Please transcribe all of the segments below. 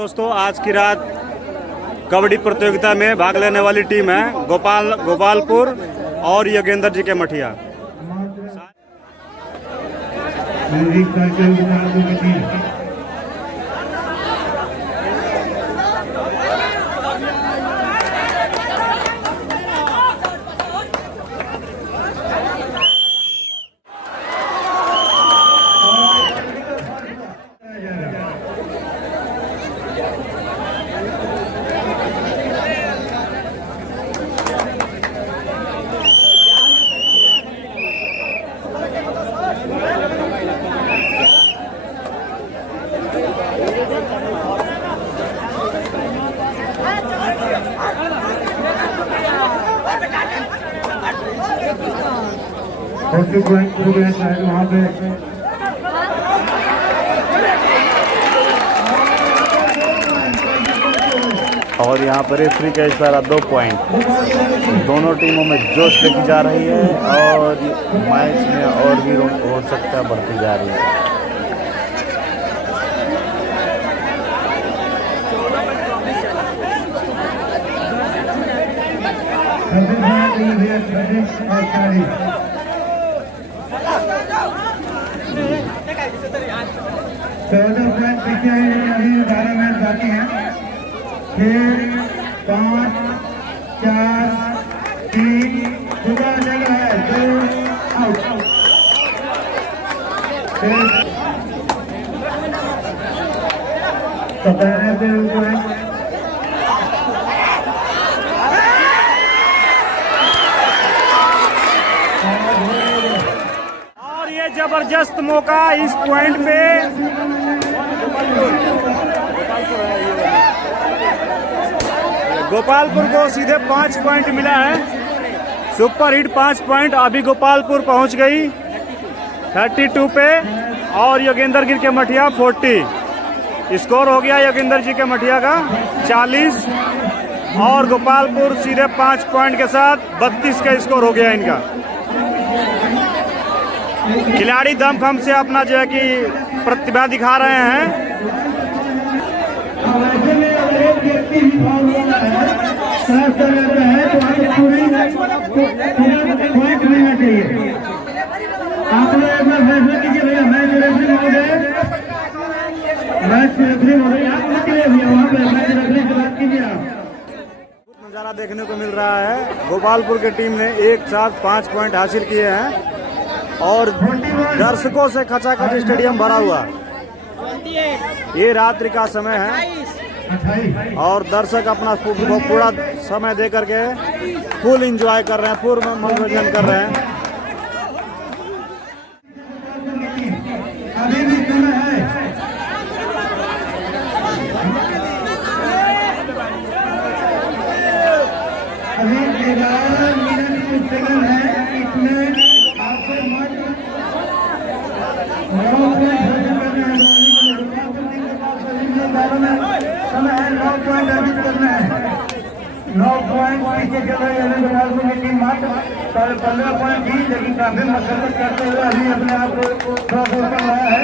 दोस्तों, आज की रात कबड्डी प्रतियोगिता में भाग लेने वाली टीम है गोपालपुर और योगेंद्र जी के मठिया। वहाँ पे और यहाँ पर रेफरी का इशारा 2 पॉइंट। दोनों टीमों में जोश लेके जा रही है और मैच में और भी हो सकता है बढ़ती जा रही है। पीछे अभी 12 मैच बाकी हैं। 6, 5, 4, 3 जुदा जगह है, 2 आउट। और ये जबरदस्त मौका इस पॉइंट पे गोपालपुर को सीधे 5 पॉइंट मिला है। Super hit 5 point. अभी गोपालपुर पहुंच गई 32 पे और योगेंद्र गिर के मठिया 40। स्कोर हो गया योगेंद्र जी के मठिया का 40 और गोपालपुर सीधे 5 पॉइंट के साथ 32 का स्कोर हो गया इनका। खिलाड़ी दमखम से अपना जो है कि प्रतिभा दिखा रहे हैं। आप लोग एक बार फैसला कीजिए भैया, मैच रेफरी महोदय, मैच रेफरी महोदय आप निकले भैया, वहाँ पे मैच रेफरी से बात कीजिए आप। नजारा देखने को मिल रहा है। गोपालपुर की टीम ने एक साथ 5 पॉइंट हासिल किए हैं और दर्शकों से खचाखच स्टेडियम भरा हुआ। ये रात्रि का समय है और दर्शक अपना पूरा समय दे करके फुल एंजॉय कर रहे हैं, पूर्ण मनोरंजन कर रहे हैं। अभी भी समय है, अभी 11 मिनट कुछ सेकंड है। इसमें आपको मात्र 9 पॉइंट हासिल करना है। समय है 9 पॉइंट अर्जित करना है। 9 पॉइंट पीछे चल रही है गोपालपुर की टीम, मात्र 15 पॉइंट थी, लेकिन काफी मशक्कत करते हुए अभी अपने आप को थोड़ा सा ऊपर लाया है।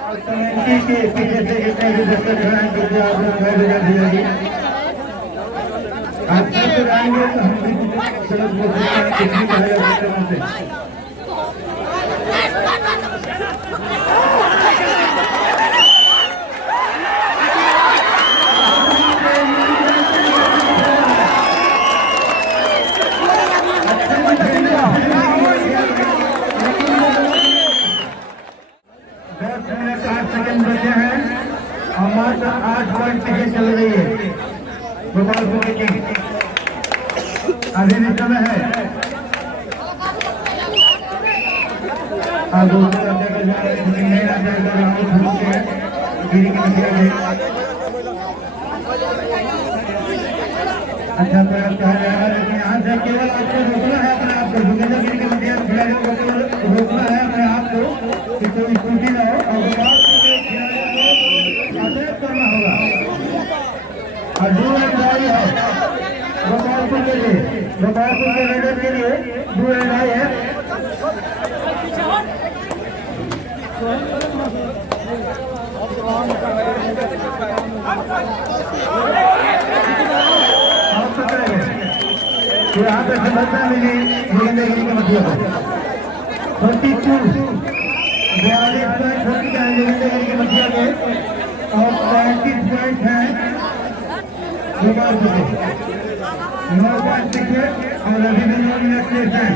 और कमेटी के पीछे से जितने भी दर्शक हैं कृपया आप लोग बैठ जाइए। आप सब आएंगे तो हम भी सड़क बोल सकते हैं, कुछ भी कहा जा सकता है। मात्र 8 पॉइंट पीछे चल रही है गोपालपुर की टीम। अभी भी समय है। अच्छा प्रयास कहा जाएगा, लेकिन यहाँ से केवल आपको रोकना है अपने आप को। योगेंद्र गिर के मठिया खिलाड़ियों को केवल रोकना है अपने आप को कि कोई स्कूटी ना हो और गोपालपुर के खिलाड़ियों को करना होगा। और जो लड़ाई है गोपालपुर के लिए, गोपालपुर के रेडर के लिए जो लड़ाई है तो यहाँ पे सफलता मिली जोगिंदर गिरी कमेटियों को 42 42 पॉइंट हो चुका है जोगिंदर गिरी कमेटियों के और 35 पॉइंट है गोपालपुर के 9 पॉइंट पिछले और अभी भी 9 मिनट शेष है।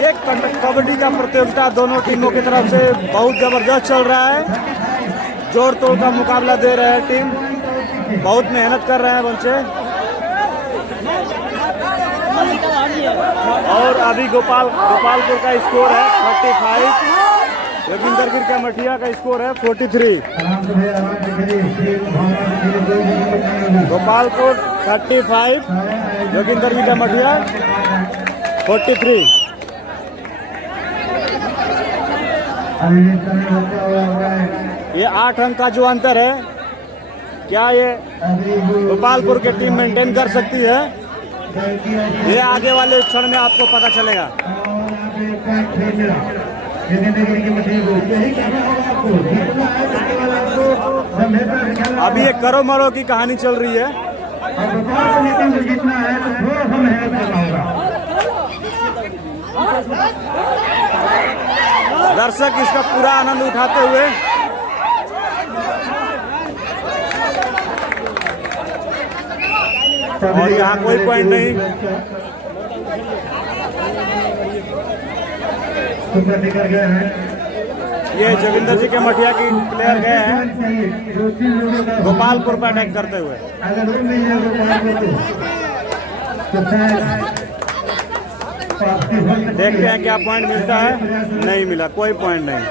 ये कबड्डी का प्रतियोगिता दोनों टीमों की तरफ से बहुत जबरदस्त चल रहा है। जोड़ तोड़ का मुकाबला दे रहे हैं टीम, बहुत मेहनत कर रहे हैं बच्चे। और अभी गोपालपुर का स्कोर है 35, जोगिंदर गिर का मठिया का स्कोर है 43। गोपालपुर 35, जोगिंदर गिर का मठिया 43। ये 8 अंक का जो अंतर है, क्या ये गोपालपुर की टीम मेंटेन कर सकती है? ये आगे वाले क्षण में आपको पता चलेगा। अभी ये करो मरो की कहानी चल रही है। दर्शक इसका पूरा आनंद उठाते हुए और यहाँ कोई पॉइंट नहीं। ये जोगिंदर जी के मठिया की प्लेयर गए हैं गोपालपुर पर अटैक करते हुए। देखते हैं क्या पॉइंट मिलता है। नहीं मिला, कोई पॉइंट नहीं।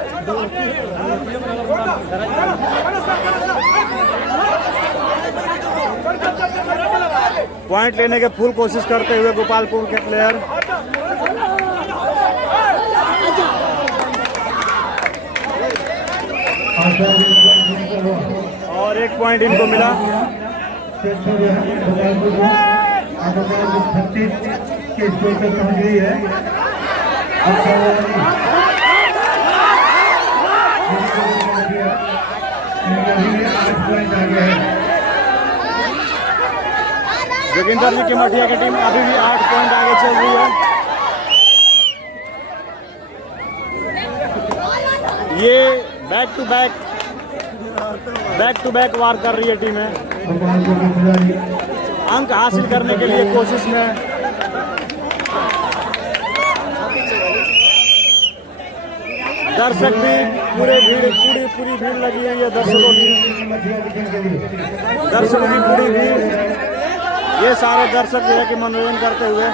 पॉइंट लेने के फुल कोशिश करते हुए गोपालपुर के प्लेयर। और एक पॉइंट इनको मिला। के स्कोर पर पहुंच गई है। जोगिंदर जी की मठिया की टीम अभी भी 8 पॉइंट आगे चल रही है। ये बैक टू बैक वार कर रही है टीमें, अंक हासिल करने के लिए कोशिश में। दर्शक भी पूरी भीड़ लगी है। ये दर्शकों की पूरी भीड़, ये सारे दर्शक जो है कि मनोरंजन करते हुए।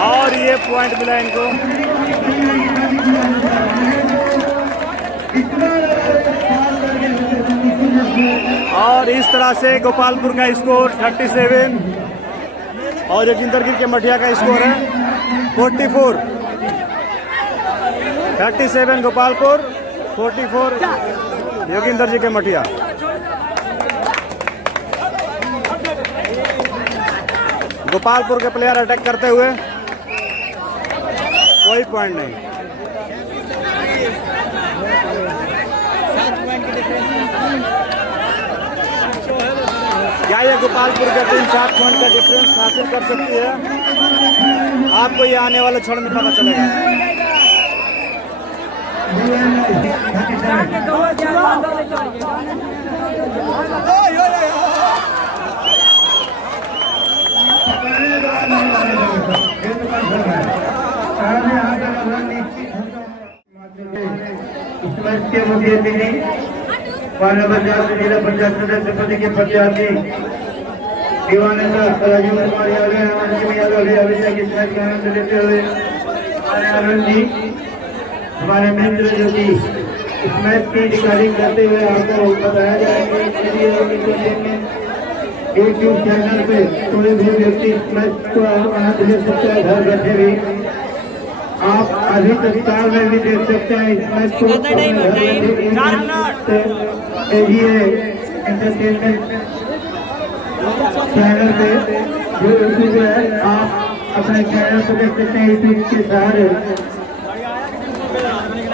और ये पॉइंट मिला इनको। और इस तरह से गोपालपुर का स्कोर 37 और जोगिंदर गिर के मठिया का स्कोर है 44। 37 गोपालपुर, 44 जोगिंदर जी के मठिया। गोपालपुर के प्लेयर अटैक करते हुए, कोई पॉइंट नहीं। क्या ये गोपालपुर की टीम 7 पॉइंट का डिफरेंस हासिल कर सकती है? आपको ये आने वाले क्षण में पता चलेगा। मुख्य अतिथि पार्लियामेंट जिला पंचायत सदस्य पद के प्रत्याशी दीवानंदा राजीव कुमार यादव यादव अभी तक इस मैच का आनंद लेते हुए आनंद जी हमारे मित्र जो कि इस मैच की रिकॉर्डिंग करते हुए आपको बताया जाएगा यूट्यूब चैनल पे कोई भी व्यक्ति इस मैच को आनंद ले सकता है घर बैठे भी। आप अभी तत्काल में भी देख सकते हैं इस मैच को एंटरटेनमेंट चैनल पे जो यूट्यूब है आप अपने चैनल को देख सकते हैं यूट्यूब के सहारे।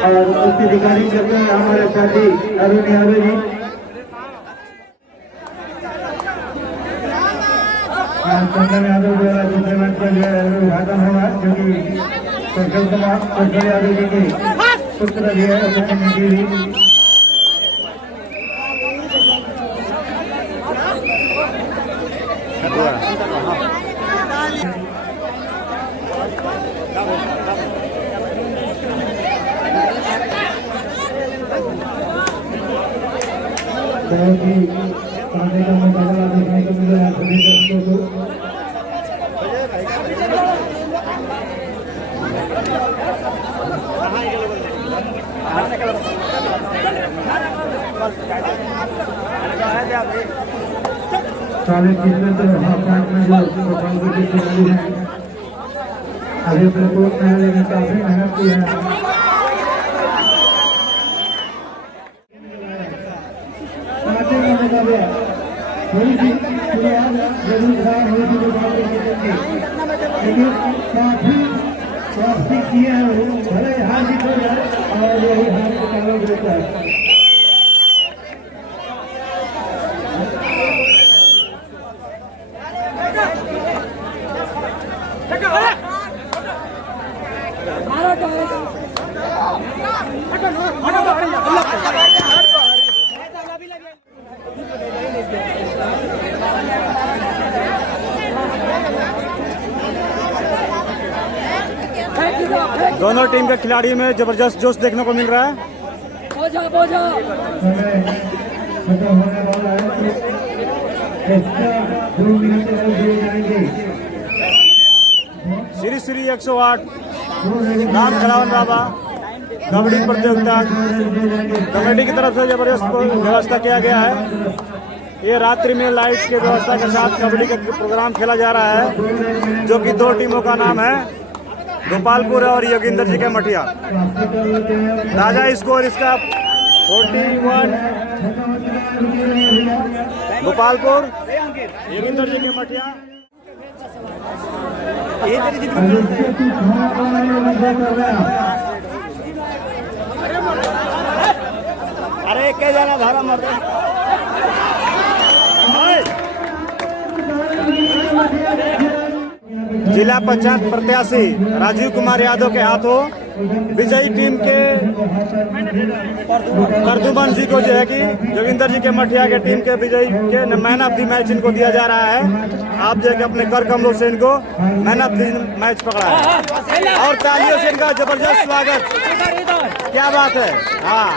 और उसकी रिकॉर्डिंग करते हैं हमारे साथी अरुण यादव जी। चंदन यादव द्वारा दूसरे मैच का जो है उद्घाटन होगा जो कि कौशल यादव जी के पुत्र भी है बहुत ही पानी का मुकाबला देखने को मिल रहा है सभी दर्शकों को। साढ़े तीसरे तो हाफ मैच में जो गोपालपुर के खिलाड़ी हैं अभी प्रकोप करने में काफी मेहनत की है। थोड़ी सी शुरुआत जरूर खराब हुई थी गोपालपुर की टीम की, लेकिन काफी वापसी किए हैं वो, भले हार जीत हो जाए और यही हार को कारण देता है। दोनों टीम के खिलाड़ी में जबरदस्त जोश देखने को मिल रहा है। श्री श्री 108 राम खिलावन बाबा कबड्डी प्रतियोगिता कमेटी की तरफ से जबरदस्त व्यवस्था किया गया है। ये रात्रि में लाइट के व्यवस्था के साथ कबड्डी का प्रोग्राम खेला जा रहा है जो कि दो टीमों का नाम है गोपालपुर और योगिंदर जी के मठिया। राजा स्कोर इसका 41 गोपालपुर, योगिंदर जी के मठिया। अरे क्या जाना धारा मर जिला पंचायत प्रत्याशी राजीव कुमार यादव के हाथों विजयी टीम के प्रदुमन जी को जो है कि जोगिंदर जी के मठिया के टीम के विजयी के मैन ऑफ द मैच इनको दिया जा रहा है। आप जो है कि अपने कर कमलों से इनको मैन ऑफ द मैच पकड़ा है और तालियों से इनका जबरदस्त स्वागत। क्या बात है। हाँ